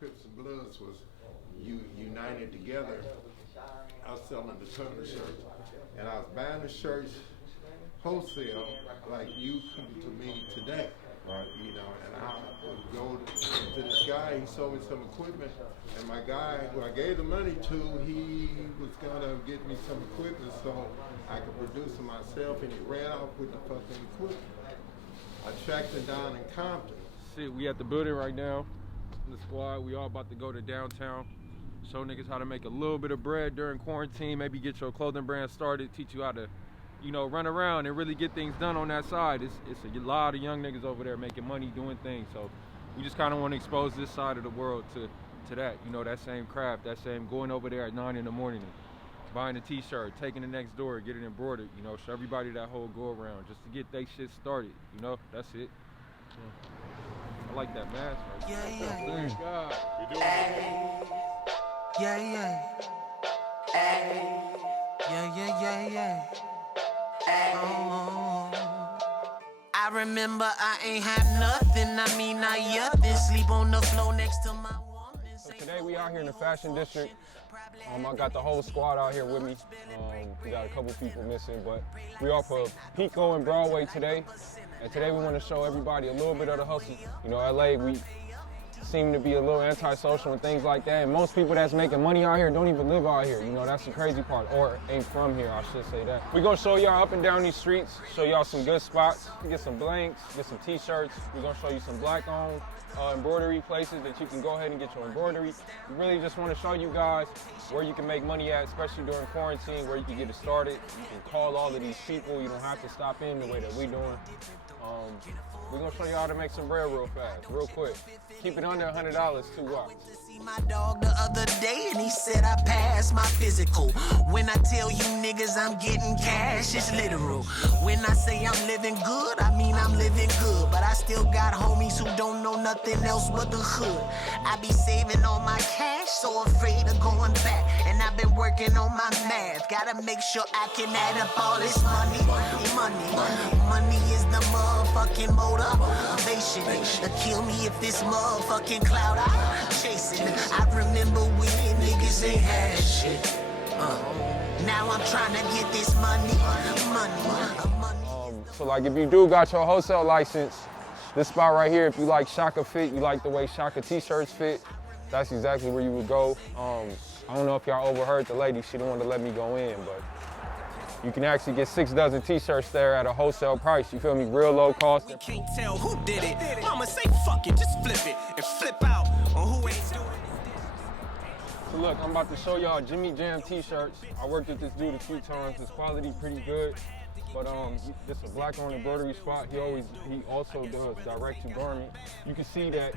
Crips and Bloods was united together. I was selling the Turner shirts, and I was buying the shirts wholesale like you come to me today. Right. You know, and I would go to this guy, he sold me some equipment, and my guy who I gave the money to, he was gonna get me some equipment so I could produce it myself, and he ran off with the fucking equipment. I tracked him down in Compton. See, we at the building right now, in the squad. We all about to go to downtown, show niggas how to make a little bit of bread during quarantine, maybe get your clothing brand started, teach you how to, you know, run around and really get things done on that side. It's a lot of young niggas over there making money doing things. So we just kind of want to expose this side of the world to that, you know, that same craft, that same going over there at 9 in the morning and buying a t-shirt, taking it next door, get it embroidered, you know, show everybody that whole go around just to get they shit started, you know, that's it. Yeah. I like that mask right there. Yeah. God. Yeah. Oh. I remember I ain't have nothing. I mean, I sleep on the floor next to my woman. So today we out here in the Fashion District. I got the whole squad out here with me. We got a couple people missing, but we off of Pico and Broadway today. And today we want to show everybody a little bit of the hustle. You know, LA, we seem to be a little antisocial and things like that. And most people that's making money out here don't even live out here. You know, that's the crazy part, or ain't from here, I should say that. We're gonna show y'all up and down these streets, show y'all some good spots, get some blanks, get some t-shirts. We're gonna show you some black-owned embroidery places that you can go ahead and get your embroidery. We really just want to show you guys where you can make money at, especially during quarantine, where you can get it started. You can call all of these people. You don't have to stop in the way that we doing. We're gonna show you how to make some bread real fast, real quick. Keep it under $100 too. Watch. My dog the other day and he said I passed my physical. When I tell you niggas I'm getting cash, it's literal. When I say I'm living good, I mean I'm living good. But I still got homies who don't know nothing else but the hood. I be saving all my cash, so afraid of going back. And I've been working on my math. Gotta make sure I can add up all this money. Money is the motherfucking motivation to kill me if this motherfucking cloud I'm chasing. I remember when niggas ain't had shit. Now I'm trying to get this money. So like if you do got your wholesale license, this spot right here, if you like Shaka fit, you like the way Shaka t-shirts fit, that's exactly where you would go. I don't know if y'all overheard the lady, she didn't want to let me go in, but you can actually get 6 dozen t-shirts there at a wholesale price. You feel me? Real low cost. We can't tell who did it. Mama say fuck it, just flip it and flip out on who ain't doing it. So look, I'm about to show y'all Jimmy Jam t-shirts. I worked with this dude a few times. His quality pretty good. But this is a black-owned embroidery spot. He also does direct-to-garment. You can see that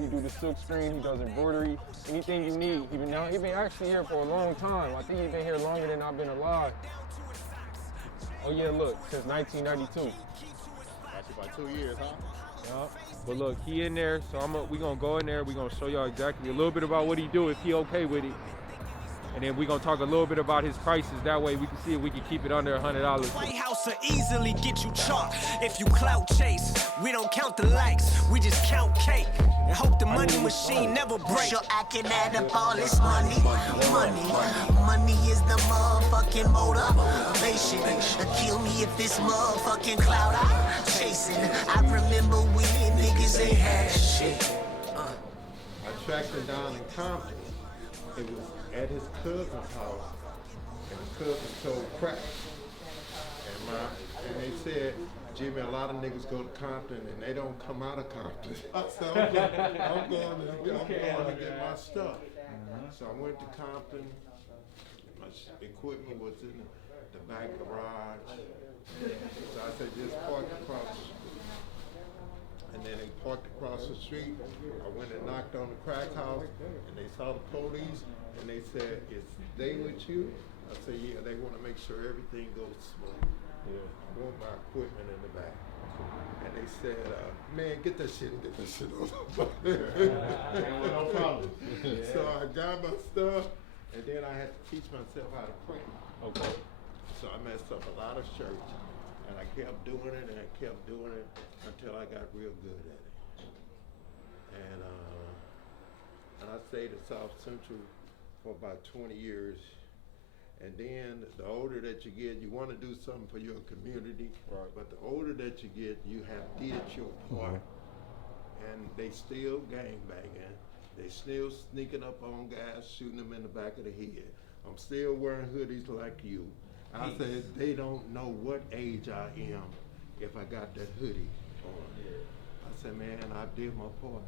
he do the silk screen, he does embroidery, anything you need. He been actually here for a long time. I think he's been here longer than I've been alive. Oh yeah, look, since 1992. Actually about 2 years, huh? Yeah. But look, he in there, so we gonna go in there. We gonna show y'all exactly a little bit about what he do if he okay with it. And then we're gonna talk a little bit about his prices. That way we can see if we can keep it under $100. White House will easily get you chalk if you clout chase. We don't count the likes, we just count cake. And hope the money machine never breaks. Sure I can add up all this money. Money is the motherfucking motivation to kill me if this motherfucking cloud I'm chasing. I remember when niggas ain't had shit. I tracked him down in Compton. It was at his cousin's house, and his cousin sold crack. And they said, Jimmy, a lot of niggas go to Compton and they don't come out of Compton. I said, I'm going to get my stuff. So I went to Compton. My equipment was in the back garage. So I said, just park across. And then they parked across the street. I went and knocked on the crack house, and they saw the police, and they said, is they with you? I said, yeah, they want to make sure everything goes smooth. Yeah. I want my equipment in the back. And they said, man, get that shit and get that shit on. No problem. So I got my stuff, and then I had to teach myself how to print. Okay. So I messed up a lot of shirts. And I kept doing it, and I kept doing it until I got real good at it. And stayed at South Central for about 20 years. And then the older that you get, you want to do something for your community. Right. But the older that you get, you have did your part. And they still gangbanging. They still sneaking up on guys, shooting them in the back of the head. I'm still wearing hoodies like you. I said they don't know what age I am if I got that hoodie on. I said, man, I did my part.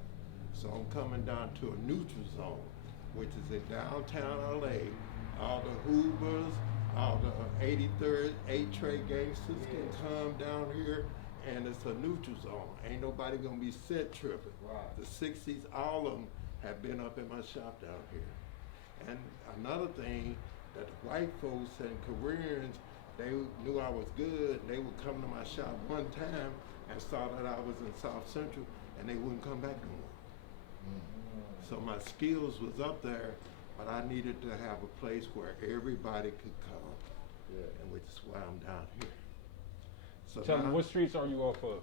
So I'm coming down to a neutral zone, which is in downtown LA. All the Hoovers, all the 83rd, 8 Trey gangsters can come down here, and it's a neutral zone. Ain't nobody gonna be set tripping. Right. The 60s, all of them have been up in my shop down here. And another thing, that the white folks and Koreans, they knew I was good. They would come to my shop one time and saw that I was in South Central, and they wouldn't come back no more. So my skills was up there, but I needed to have a place where everybody could come, and which is why I'm down here. So Tell me, what streets are you off of?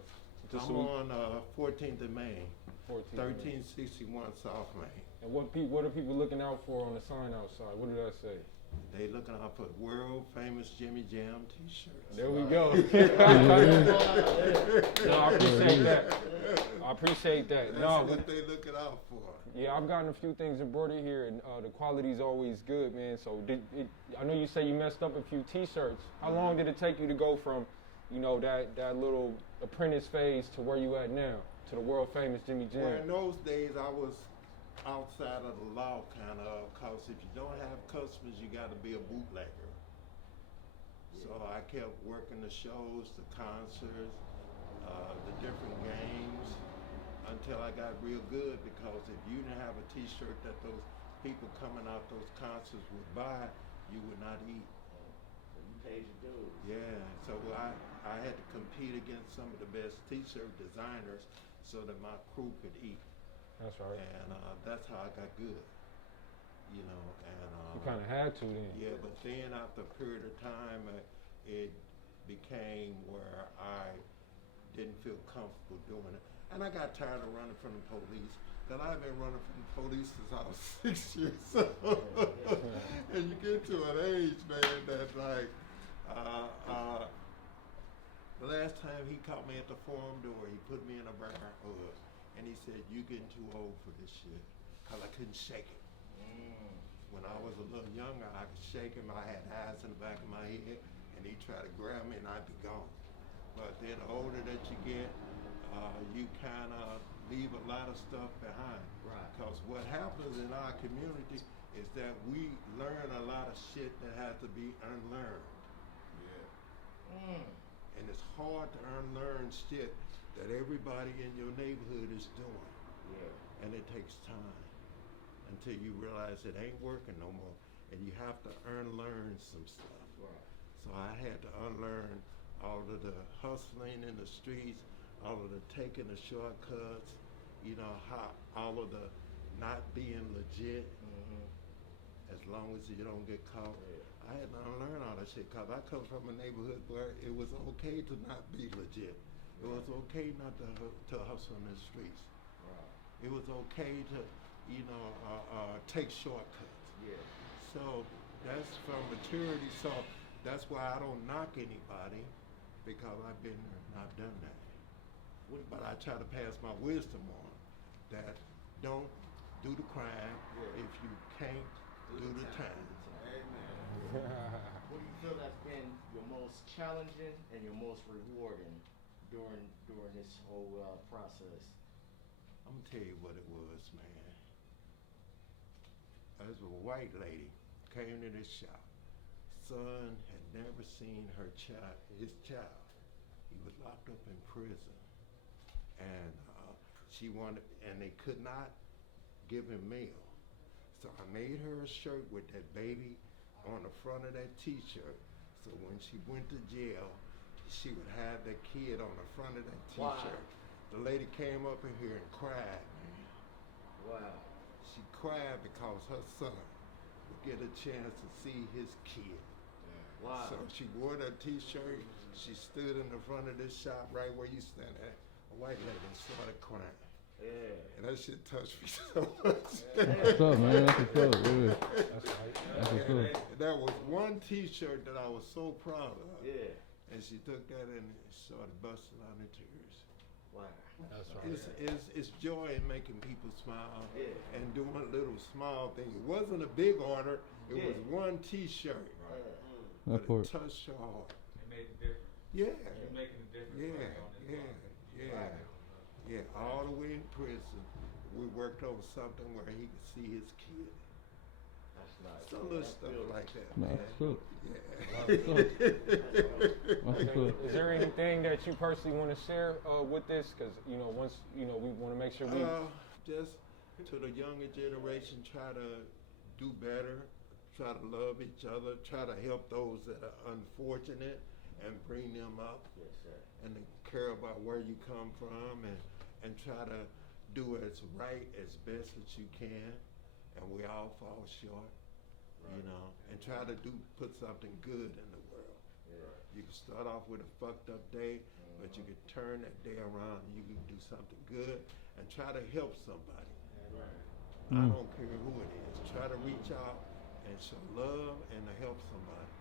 I'm on 14th and Main, 14th. 1361 South Main. And what are people looking out for on the sign outside? What did I say? They looking out for world famous Jimmy Jam t-shirts. There we go. No, I appreciate that. I appreciate that. That's No, what they looking out for. yeah, I've gotten a few things embroidered here, and the quality's always good, man. So I know you say you messed up a few t-shirts. How long did it take you to go from, you know, that little apprentice phase to where you at now, to the world famous Jimmy Jam? Well, in those days, I was outside of the law, kind of, because if you don't have customers, you got to be a bootlegger. So I kept working the shows, the concerts, the different games, until I got real good, because if you didn't have a t-shirt that those people coming out those concerts would buy, you would not eat. You paid your dues. Yeah, so I had to compete against some of the best t-shirt designers so that my crew could eat. That's right. And that's how I got good, you know. And You kind of had to then. yeah, but then after a period of time, it became where I didn't feel comfortable doing it, and I got tired of running from the police. Cause I've been running from the police since I was 6 years old. And you get to an age, man, that like, the last time he caught me at the forum door, he put me in a bar hood, and he said, "You getting too old for this shit," cause I couldn't shake it. When I was a little younger, I could shake him. I had eyes in the back of my head, and he tried to grab me, and I'd be gone. But then the older that you get, you kind of leave a lot of stuff behind. Right. Because what happens in our community is that we learn a lot of shit that has to be unlearned. And it's hard to unlearn shit that everybody in your neighborhood is doing. And it takes time until you realize it ain't working no more, and you have to unlearn some stuff. So I had to unlearn all of the hustling in the streets, all of the taking the shortcuts, you know, how all of the not being legit, as long as you don't get caught. I had to unlearn all that shit, because I come from a neighborhood where it was okay to not be legit. It was okay not to hustle in the streets. It was okay to, you know, take shortcuts. So that's from maturity. So that's why I don't knock anybody, because I've been there and I've done that. But I try to pass my wisdom on, that don't do the crime if you can't do the time. What do you feel that's been your most challenging and your most rewarding during this whole process? I'm gonna tell you what it was, man. There was a white lady came to this shop. Son had never seen his child. He was locked up in prison, and she wanted, and they could not give him mail. So I made her a shirt with that baby on the front of that t-shirt. So when she went to jail, she would have that kid on the front of that t-shirt. Wow. The lady came up in here and cried, man. Wow. She cried because her son would get a chance to see his kid. Wow. So she wore that t-shirt, she stood in the front of this shop right where you stand at, a white lady, and started crying. And that shit touched me so much. That's up, man. That's what's up. Yeah. That's right. That's what's up. That was one T-shirt that I was so proud of. Yeah. And she took that and started busting out in tears. Wow. That's right. It's joy in making people smile Yeah. and doing little small things. It wasn't a big order. It was Yeah. one T-shirt. That But part. it touched your heart. It made a difference. Yeah. You're making a difference. Yeah, right on this yeah, line. yeah, yeah. All the way in prison, we worked over something where he could see his kid. That's nice. Some little stuff like that, Nah, man. that's up. Yeah. That's what's up. Is there anything that you personally want to share with this? Because once we want to make sure we. Just to the younger generation, try to do better, try to love each other, try to help those that are unfortunate and bring them up. Yes, sir. And to care about where you come from and try to do as right as best as you can. And we all fall short, and try to put something good in the world. Yeah. You can start off with a fucked up day, but you can turn that day around and you can do something good and try to help somebody. I don't care who it is. Try to reach out and show love and to help somebody.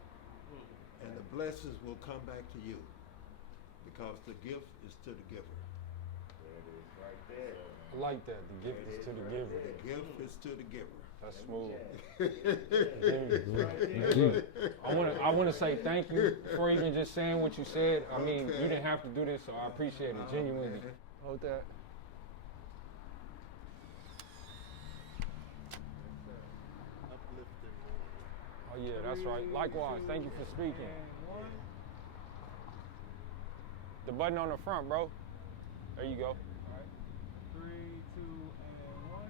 And the blessings will come back to you because the gift is to the giver. There it is right there. I like that. The gift is to the giver. The gift is to the giver. That's smooth. Yeah. I want to say thank you for even just saying what you said. I mean, you didn't have to do this, so I appreciate it genuinely. Hold that. Oh yeah, that's right. Likewise, thank you for speaking. The button on the front, bro. There you go. 3, 2, and 1.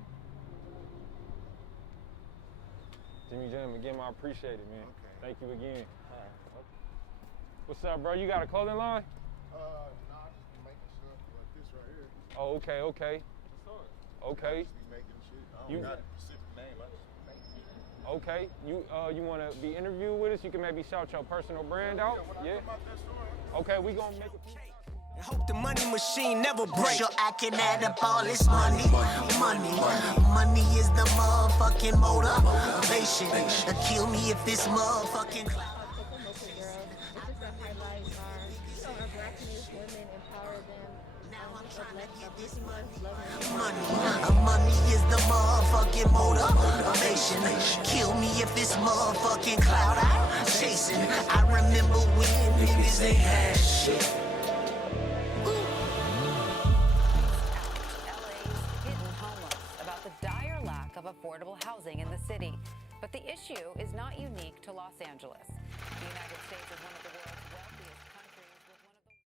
Jimmy Jam, again, I appreciate it, man. Okay. Thank you again. What's up, bro? You got a clothing line? No, I'm just making stuff like this right here. Oh, okay. Okay. Just be making shit. I You- don't got a specific name. I just make it. Okay. You want to be interviewed with us? You can maybe shout your personal brand out. When I Yeah. come out that store, Okay, we gonna make a few. Hope the money machine never breaks. Sure I can add up all this money. Money is the motherfucking motivation. Kill me if this motherfucking cloud. It's just that highlights our black news women, empower them. Now I'm trying to get this money. Money is the motherfucking motivation. Kill me if this motherfucking cloud I'm chasing. I remember when niggas ain't had shit. LA's hidden homeless about the dire lack of affordable housing in the city. But the issue is not unique to Los Angeles. The United States